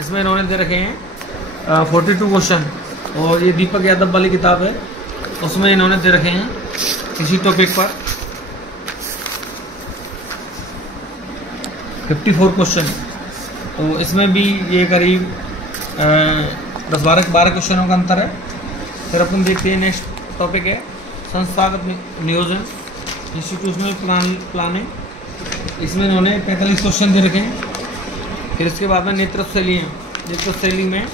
इसमें इन्होंने दे रखे हैं 42 क्वेश्चन। और ये दीपक यादव वाली किताब है, उसमें इन्होंने दे रखे हैं इसी टॉपिक पर 54 क्वेश्चन। तो इसमें भी ये करीब 10-12 क्वेश्चनों का अंतर है। फिर अपन देखते हैं नेक्स्ट टॉपिक है संस्थागत नियोजन, इंस्टीट्यूशनल प्लानिंग। इसमें इन्होंने 45 क्वेश्चन दे रखे हैं। फिर इसके बाद में नेतृत्व शैलियाँ, नेतृत्व शैली में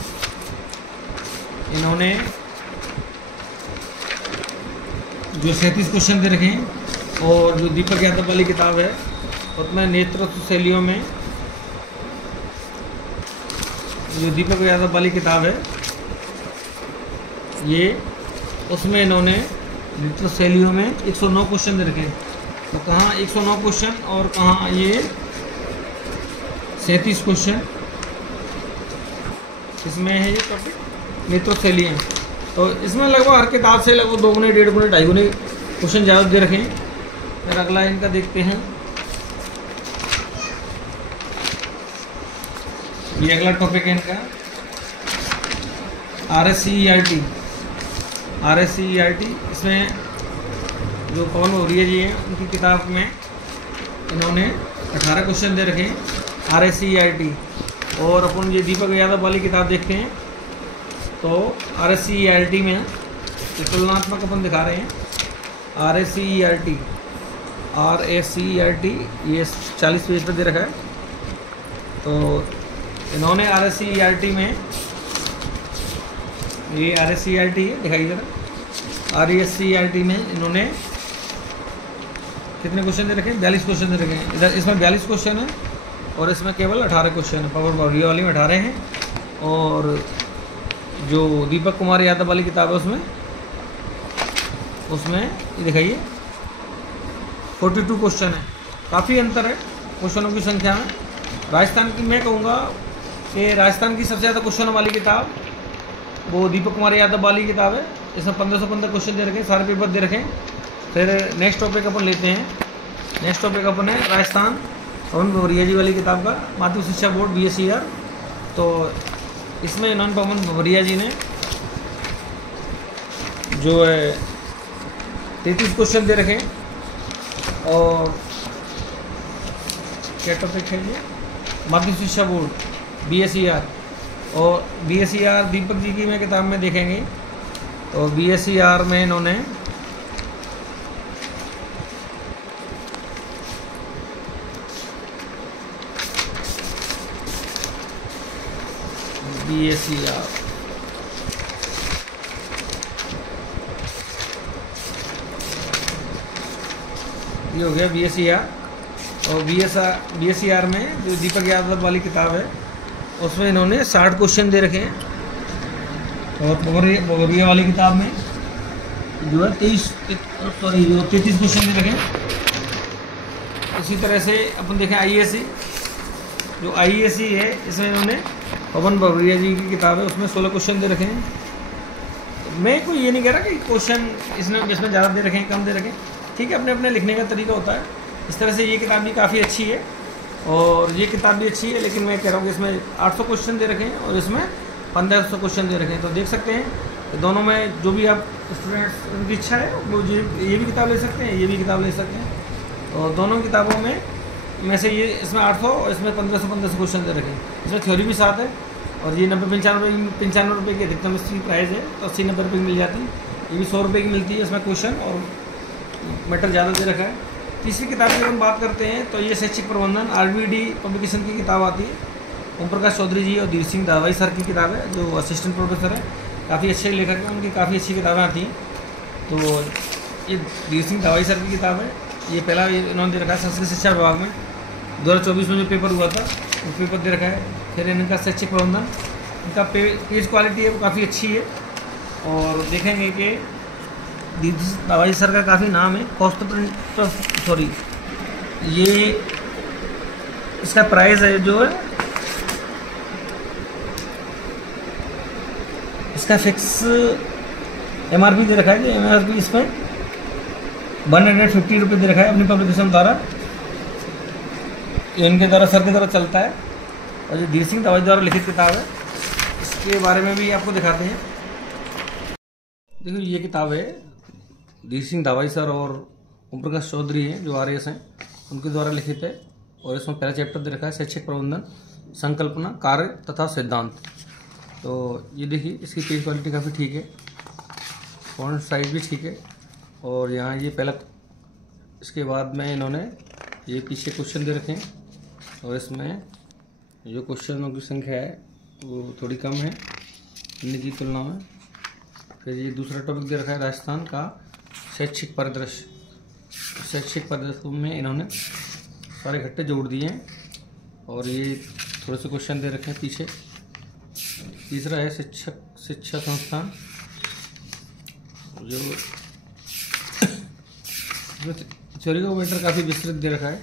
इन्होंने जो 37 क्वेश्चन दे रखे हैं। और जो दीपक यादव वाली किताब है, उसमें नेतृत्व शैलियों में जो दीपक यादव वाली किताब है, ये उसमें इन्होंने नेतृत्व शैलियों में 109 क्वेश्चन दे रखे हैं। तो कहाँ 109 क्वेश्चन और कहाँ ये 37 क्वेश्चन, इसमें है ये टॉपिक नेतृत्व शैलियाँ। तो इसमें लगभग हर किताब से लगभग 2 गुने 1.5 गुने 2.5 गुने क्वेश्चन ज़्यादा दे रखे हैं। फिर अगला इनका देखते हैं, ये अगला टॉपिक है इनका RSCERT। इसमें जो पवन बरुआ जी हैं, उनकी किताब में इन्होंने 18 क्वेश्चन दे रखे हैं RSCERT। और अपन ये दीपक यादव वाली किताब देखते हैं, तो RSCERT में ये तुलनात्मक अपन दिखा रहे हैं। RSCERT ये 40 पेज पर दे रखा है। तो इन्होंने RSCERT में, ये RSCERT है, दिखाइए जरा। RSCERT में इन्होंने कितने क्वेश्चन दे रखे हैं? 42 क्वेश्चन दे रखे हैं। इधर इसमें 42 क्वेश्चन है और इसमें केवल 18 क्वेश्चन है। पवन बरुआ वाली में 18 हैं। और जो दीपक कुमार यादव वाली किताब है, उसमें ये दिखाइए 42 क्वेश्चन है। काफ़ी अंतर है क्वेश्चनों की संख्या में। राजस्थान की मैं कहूँगा कि राजस्थान की सबसे ज़्यादा क्वेश्चन वाली किताब वो दीपक कुमार यादव वाली किताब है। इसमें 1515 क्वेश्चन दे रखे हैं, सारे पेपर दे रखे हैं। फिर नेक्स्ट टॉपिक अपन लेते हैं। नेक्स्ट टॉपिक अपन है राजस्थान पवन बरुआ जी वाली किताब का, माध्यमिक शिक्षा बोर्ड BSER। तो इसमें इन्होंने पवन बरुआ जी ने जो है 33 क्वेश्चन दे रखे हैं। और क्या टॉपिक है ये? माध्यमिक शिक्षा बोर्ड BSER। और BSER दीपक जी की मैं किताब में देखेंगे, तो BSER में इन्होंने BSER ये हो गया BSER। और BSER में जो दीपक यादव वाली किताब है, उसमें इन्होंने 60 क्वेश्चन दे रखे हैं। और बरुआ वाली किताब में जो है 33 क्वेश्चन दे रखे हैं। इसी तरह से अपन देखें IASE, जो IASE है, इसमें इन्होंने पवन बरुआ जी की किताब है, उसमें 16 क्वेश्चन दे रखे हैं। मैं कोई ये नहीं कह रहा कि क्वेश्चन इसमें ज़्यादा दे रखे हैं, कम दे रखे हैं। ठीक है, अपने अपने लिखने का तरीका होता है। इस तरह से ये किताब भी काफ़ी अच्छी है और ये किताब भी अच्छी है, लेकिन मैं कह रहा हूँ कि इसमें 800 क्वेश्चन दे रखे हैं और इसमें 1500 क्वेश्चन दे रखे हैं। तो देख सकते हैं कि दोनों में जो भी आप स्टूडेंट्स उनकी इच्छा है वो ये भी किताब ले सकते हैं, ये भी किताब ले सकते हैं। तो दोनों किताबों में से ये इसमें 800 और इसमें 1500 क्वेश्चन दे रखे हैं। इसमें थ्योरी भी साथ है और ये 95 रुपये की अधिकतम इसकी प्राइस है, तो 80-90 रुपये की मिल जाती है। ये भी 100 रुपये की मिलती है। इसमें क्वेश्चन और मैटर ज़्यादा दे रखा है। तीसरी किताब की हम बात करते हैं तो ये शैक्षिक प्रबंधन RBD पब्लिकेशन की किताब आती है। ओम प्रकाश चौधरी जी और धीर सिंह दावाई सर की किताब है, जो असिस्टेंट प्रोफेसर है, काफ़ी अच्छे लेखक हैं, उनकी काफ़ी अच्छी किताबें आती हैं। तो ये धीर सिंह दावाई सर की किताब है। ये पहला इन्होंने दे रखा है संस्कृत शिक्षा विभाग में 2024 में जो पेपर हुआ था वो पेपर दे रखा है। फिर इनका शैक्षिक प्रबंधन, इनका पेज क्वालिटी है वो काफ़ी अच्छी है। और देखेंगे कि धीर सिंह दावाई सर का काफ़ी नाम है। कॉस्ट सॉरी ये इसका प्राइस है जो है इसका फिक्स MRP दे रखा है कि MRP इसमें 150 रुपये दे रखा है अपनी पब्लिकेशन द्वारा, इनके द्वारा सर के द्वारा चलता है। और जो धीर सिंह दावाई द्वारा लिखित किताब है इसके बारे में भी आपको दिखाते हैं। देखो ये किताब है धीर सिंह दावाई सर और ओम प्रकाश चौधरी हैं जो RAS हैं, उनके द्वारा लिखित है। और इसमें पहला चैप्टर दे रखा है शैक्षिक प्रबंधन, संकल्पना, कार्य तथा सिद्धांत। तो ये देखिए इसकी पेज क्वालिटी काफ़ी ठीक है, फॉन्ट साइज भी ठीक है। और यहाँ ये पहला, इसके बाद में इन्होंने ये पीछे क्वेश्चन दे रखे हैं और इसमें जो क्वेश्चनों की संख्या है वो थोड़ी कम है हिंदी की तुलना में। फिर ये दूसरा टॉपिक दे रखा है राजस्थान का शैक्षिक परिदृश्य। शैक्षिक परिदृश्य में इन्होंने सारे इकट्ठे जोड़ दिए हैं और ये थोड़े से क्वेश्चन दे रखे हैं पीछे। तीसरा है शिक्षा संस्थान, जो थ्योरी का मैटर काफ़ी विस्तृत दे रखा है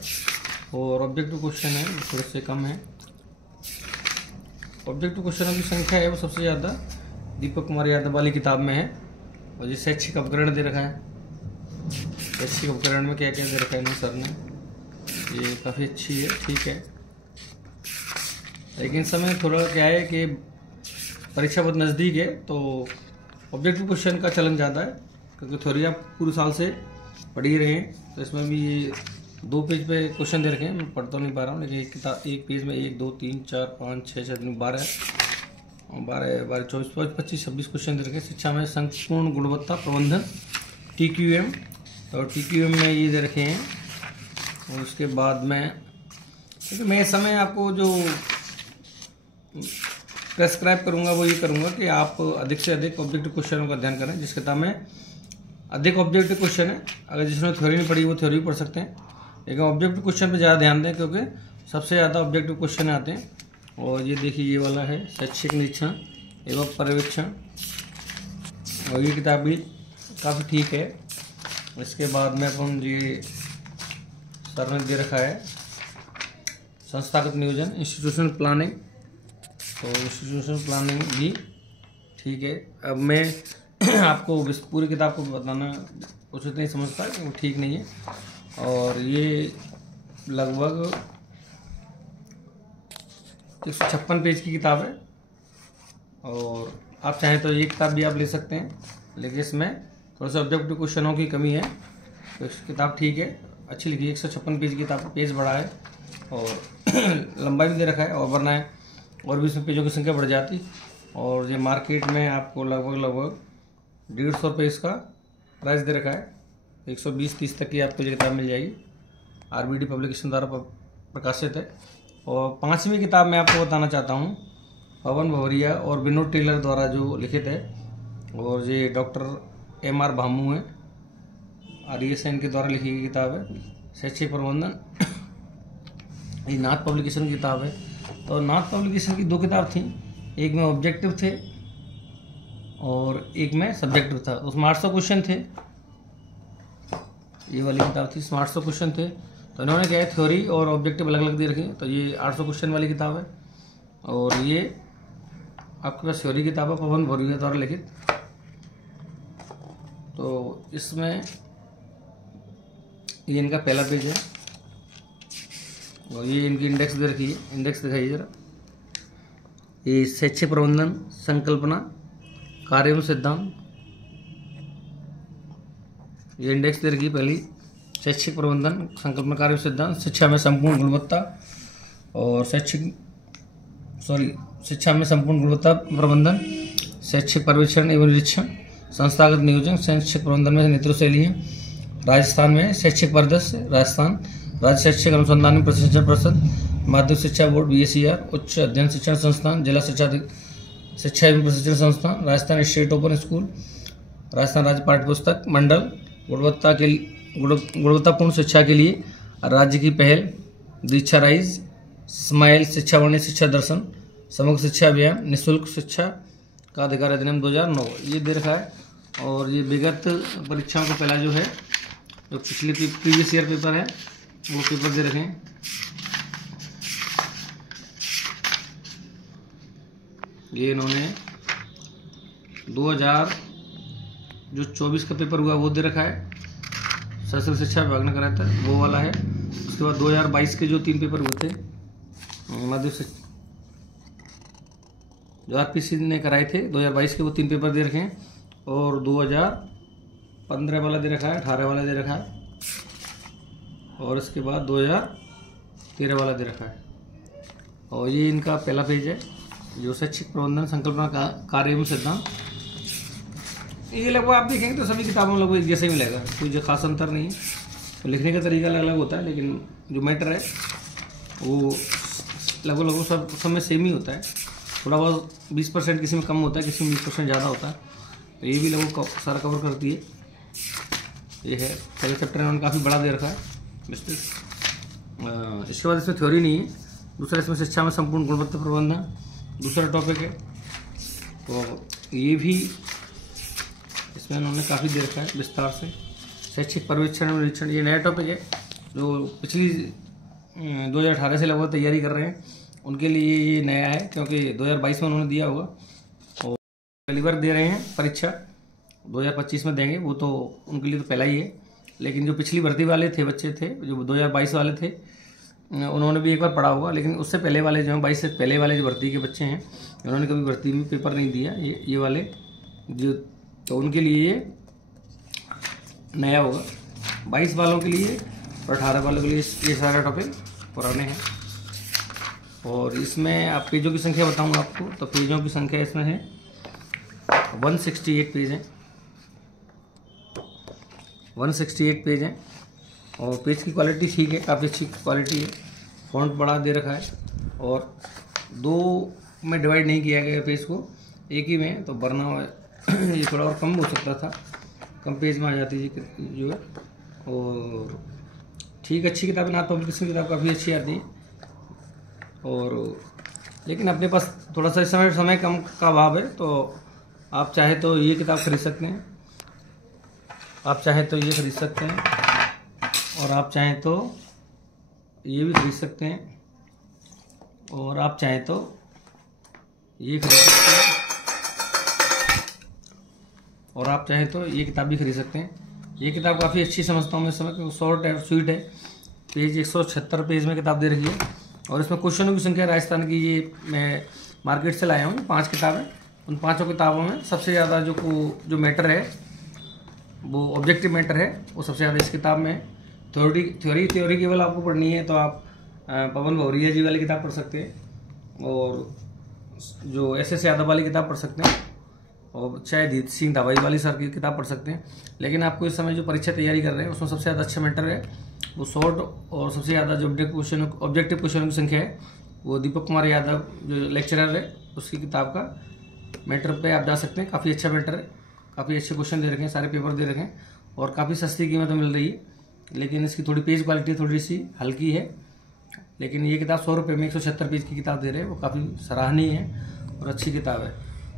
और ऑब्जेक्टिव क्वेश्चन है वो थोड़े से कम है। ऑब्जेक्टिव क्वेश्चनों की संख्या है वो सबसे ज़्यादा दीपक कुमार यादव वाली किताब में है। और ये शैक्षिक उपकरण दे रखा है, शैक्षिक उपकरण में क्या क्या दे रखा है इन्होंने सर ने, ये काफ़ी अच्छी है, ठीक है। लेकिन समय थोड़ा क्या है कि परीक्षा बहुत नज़दीक है तो ऑब्जेक्टिव क्वेश्चन का चलन ज़्यादा है, क्योंकि थ्योरी आप पूरे साल से पढ़ ही रहे हैं। तो इसमें भी 2 पेज पे क्वेश्चन दे रखे हैं, मैं पढ़ तो नहीं पा रहा हूँ, लेकिन एक पेज में 1 2 3 4 5 6 7 12 24 25 26 क्वेश्चन दे रखे हैं। शिक्षा में संपूर्ण गुणवत्ता प्रबंधन TQM, और TQM में ये दे रखे हैं। और उसके बाद में क्योंकि मैं इस समय आपको जो प्रेस्क्राइब करूंगा वो ये करूंगा कि आप अधिक से अधिक ऑब्जेक्टिव क्वेश्चनों का अध्ययन करें। जिस किताब में अधिक ऑब्जेक्टिव क्वेश्चन है, अगर जिसने थ्योरी नहीं पढ़ी वो थ्योरी भी पढ़ सकते हैं, लेकिन ऑब्जेक्टिव क्वेश्चन पे ज़्यादा ध्यान दें क्योंकि सबसे ज़्यादा ऑब्जेक्टिव क्वेश्चन आते हैं। और ये देखिए ये वाला है शैक्षिक निरीक्षण एवं पर्यवेक्षण, और ये किताब भी काफ़ी ठीक है। इसके बाद में अपन ये सर ने दे रखा है संस्थागत नियोजन इंस्टीट्यूशनल प्लानिंग, तो इंस्टीट्यूशनल प्लानिंग भी ठीक है। अब मैं आपको पूरी किताब को बताना उचित नहीं समझता, वो ठीक नहीं है। और ये लगभग 156 पेज की किताब है और आप चाहें तो ये किताब भी आप ले सकते हैं, लेकिन इसमें थोड़ा सा ऑब्जेक्टिव क्वेश्चनों की कमी है। तो किताब ठीक है, अच्छी लिखी है। 156 पेज की किताब, पेज बड़ा है और लंबाई भी दे रखा है, और वरना है और भी इसमें पेजों की संख्या बढ़ जाती। और ये मार्केट में आपको लगभग 150 रुपये इसका प्राइस दे रखा है। 120-30 तक की आपको ये किताब मिल जाएगी, RBD पब्लिकेशन द्वारा प्रकाशित है। और 5वीं किताब मैं आपको बताना चाहता हूँ, पवन भवरिया और विनोद टेलर द्वारा जो लिखित है, और ये डॉक्टर MR भामू है, RAS के द्वारा लिखी गई किताब है शैक्षिक प्रबंधन। ये नाथ पब्लिकेशन की किताब है। तो नाथ पब्लिकेशन की 2 किताब थी, एक में ऑब्जेक्टिव थे और एक में सब्जेक्टिव था। उसमें 800 क्वेश्चन थे, ये वाली किताब थी, इसमें 800 क्वेश्चन थे। तो इन्होंने क्या है थ्योरी और ऑब्जेक्टिव अलग अलग दे रखे। तो ये 800 क्वेश्चन वाली किताब है और ये आपके पास थ्योरी किताब है पवन भवरिया द्वारा लिखित। तो इसमें ये इनका पहला पेज है और ये इनकी इंडेक्स दे रखी है। इंडेक्स दिखाइए जरा। ये शैक्षिक प्रबंधन संकल्पना कार्य एवं सिद्धांत, ये इंडेक्स दे रखी है पहली। शैक्षिक प्रबंधन संकल्पना कार्य एवं सिद्धांत, शिक्षा में संपूर्ण गुणवत्ता और शिक्षा में संपूर्ण गुणवत्ता प्रबंधन, शैक्षिक पर्यवेक्षण एवं निरीक्षण, संस्थागत नियोजन, शैक्षिक प्रबंधन में नेतृत्व शैली है। राजस्थान में शैक्षिक परिदृश्य, राजस्थान राज्य शैक्षिक अनुसंधान में प्रशिक्षण परिषद, माध्यमिक शिक्षा बोर्ड BSER, उच्च अध्ययन शिक्षण संस्थान, जिला शिक्षा एवं प्रशिक्षण संस्थान, Rajasthan state open school, Rajasthan राज्य पाठ्यपुस्तक मंडल, गुणवत्तापूर्ण शिक्षा के लिए राज्य की पहल, दीक्षा राइज, स्माइल शिक्षावाणी शिक्षा दर्शन, समग्र शिक्षा अभियान, निःशुल्क शिक्षा का अधिकार अधिनियम 2009 ये दे रखा है। और ये विगत परीक्षाओं का पहला जो है, जो पिछले प्रीवियस ईयर पेपर है वो पेपर दे रखे हैं। ये इन्होंने 2024 का पेपर हुआ वो दे रखा है, शासकीय शिक्षा विभाग ने कराया था वो वाला है। उसके बाद 2022 के जो 3 पेपर हुए थे माध्यमिक जो RPC ने कराए थे 2022 के, वो 3 पेपर दे रखे हैं। और 2015 वाला दे रखा है, 18 वाला दे रखा है और इसके बाद 2013 वाला दे रखा है। और ये इनका पहला पेज है जो शैक्षिक प्रबंधन संकल्पना कार्य एवं सिद्धांत। ये लगभग आप देखेंगे तो सभी किताबों में लगभग एक जैसे ही मिलेगा, कोई जो खास अंतर नहीं है। तो लिखने का तरीका अलग अलग होता है, लेकिन जो मैटर है वो लगभग सब में सेम ही होता है। थोड़ा बहुत 20% किसी में कम होता है, किसी में 20% ज़्यादा होता है। तो ये भी लगभग सारा कवर करती है। ये है पहले चैप्टर में काफ़ी बड़ा दे रखा है मिस्टेक। इसके बाद इसमें थ्योरी नहीं है। दूसरा इसमें शिक्षा में संपूर्ण गुणवत्ता प्रबंधन दूसरा टॉपिक है। तो ये भी इसमें उन्होंने काफ़ी दे रखा है विस्तार से। शैक्षिक पर्यवेक्षण और निरीक्षण ये नया टॉपिक है जो पिछली 2018 से लगभग तैयारी कर रहे हैं, उनके लिए ये नया है क्योंकि 2022 में उन्होंने दिया होगा और पहली बार दे रहे हैं परीक्षा। 2025 में देंगे वो तो उनके लिए तो पहला ही है। लेकिन जो पिछली भर्ती वाले थे बच्चे थे जो 2022 वाले थे उन्होंने भी एक बार पढ़ा होगा, लेकिन उससे पहले वाले जो हैं 22 से पहले वाले जो भर्ती के बच्चे हैं उन्होंने कभी भर्ती में पेपर नहीं दिया ये वाले जो, तो उनके लिए ये नया होगा। 22 वालों के लिए और 18 वालों के लिए ये सारा टॉपिक पुराने हैं। और इसमें आप पेजों की संख्या बताऊंगा आपको, तो पेजों की संख्या इसमें है 168 पेज हैं, 168 पेज हैं। और पेज की क्वालिटी ठीक है, काफ़ी अच्छी क्वालिटी है। फॉन्ट बड़ा दे रखा है और 2 में डिवाइड नहीं किया गया पेज को, एक ही में, तो वरना ये थोड़ा और कम हो सकता था, कम पेज में आ जाती है जो है। और ठीक अच्छी किताब है, नाथ पब्लिकेशन किताब काफ़ी अच्छी आती है। और लेकिन अपने पास थोड़ा सा समय कम का अभाव है, तो आप चाहे तो ये किताब खरीद सकते हैं, आप चाहें तो ये खरीद सकते हैं और आप चाहें तो ये भी खरीद सकते हैं और आप चाहें तो ये खरीद सकते हैं और आप चाहें तो ये किताब भी खरीद सकते हैं। ये किताब काफ़ी अच्छी समझता हूँ मैं इस समय, शॉर्ट है, स्वीट है। पेज 176 पेज में किताब दे रखी है और इसमें क्वेश्चनों की संख्या राजस्थान की ये मैं मार्केट से लाया हूँ। 5 किताबें, उन 5 किताबों में सबसे ज़्यादा जो मैटर है वो ऑब्जेक्टिव मैटर है, वो सबसे ज़्यादा इस किताब में है। थ्योरी केवल आपको पढ़नी है तो आप पवन भौरिया जी वाली किताब पढ़ सकते हैं और जो SS यादव वाली किताब पढ़ सकते हैं और चाहे जीत सिंह दवाई वाली सर की किताब पढ़ सकते हैं। लेकिन आपको इस समय जो परीक्षा तैयारी कर रहे हैं उसमें सबसे ज़्यादा अच्छा मैटर है वो शॉर्ट, और सबसे ज़्यादा जो ऑब्जेक्टिव क्वेश्चनों की संख्या है वो दीपक कुमार यादव जो लेक्चरर है उसकी किताब का मैटर पे आप जा सकते हैं। काफ़ी अच्छा मैटर है, काफ़ी अच्छे क्वेश्चन दे रखे हैं, सारे पेपर दे रखे हैं और काफ़ी सस्ती कीमत में मिल रही है। लेकिन इसकी थोड़ी पेज क्वालिटी थोड़ी सी हल्की है, लेकिन ये किताब 100 रुपये में 176 पेज की किताब दे रहे हैं, वो काफ़ी सराहनीय है और अच्छी किताब है।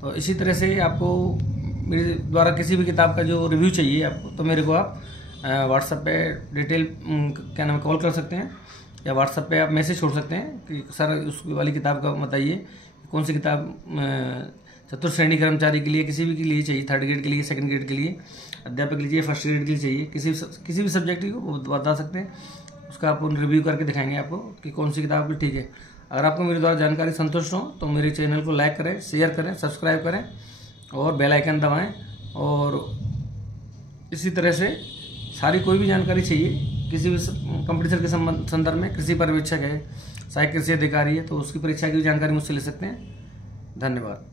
तो इसी तरह से आपको मेरे द्वारा किसी भी किताब का जो रिव्यू चाहिए आपको, तो मेरे को आप व्हाट्सएप पे डिटेल क्या नाम कॉल कर सकते हैं या व्हाट्सएप पे आप मैसेज छोड़ सकते हैं कि सर उस वाली किताब का बताइए कौन सी किताब चतुर्थ श्रेणी कर्मचारी के लिए किसी भी के लिए चाहिए, 3rd ग्रेड के लिए, 2nd ग्रेड के लिए, अध्यापक लीजिए, फर्स्ट ग्रेड के लिए चाहिए, किसी भी सब्जेक्ट की वो बता सकते हैं, उसका अपन रिव्यू करके दिखाएंगे आपको कि कौन सी किताब की ठीक है। अगर आपको मेरे द्वारा जानकारी संतुष्ट हो तो मेरे चैनल को लाइक करें, शेयर करें, सब्सक्राइब करें और बेल आइकन दबाएं। और इसी तरह से सारी कोई भी जानकारी चाहिए किसी भी कंपटीशन के संदर्भ में, कृषि पर्यवेक्षक है, सहायक कृषि अधिकारी है, तो उसकी परीक्षा की जानकारी मुझसे ले सकते हैं। धन्यवाद।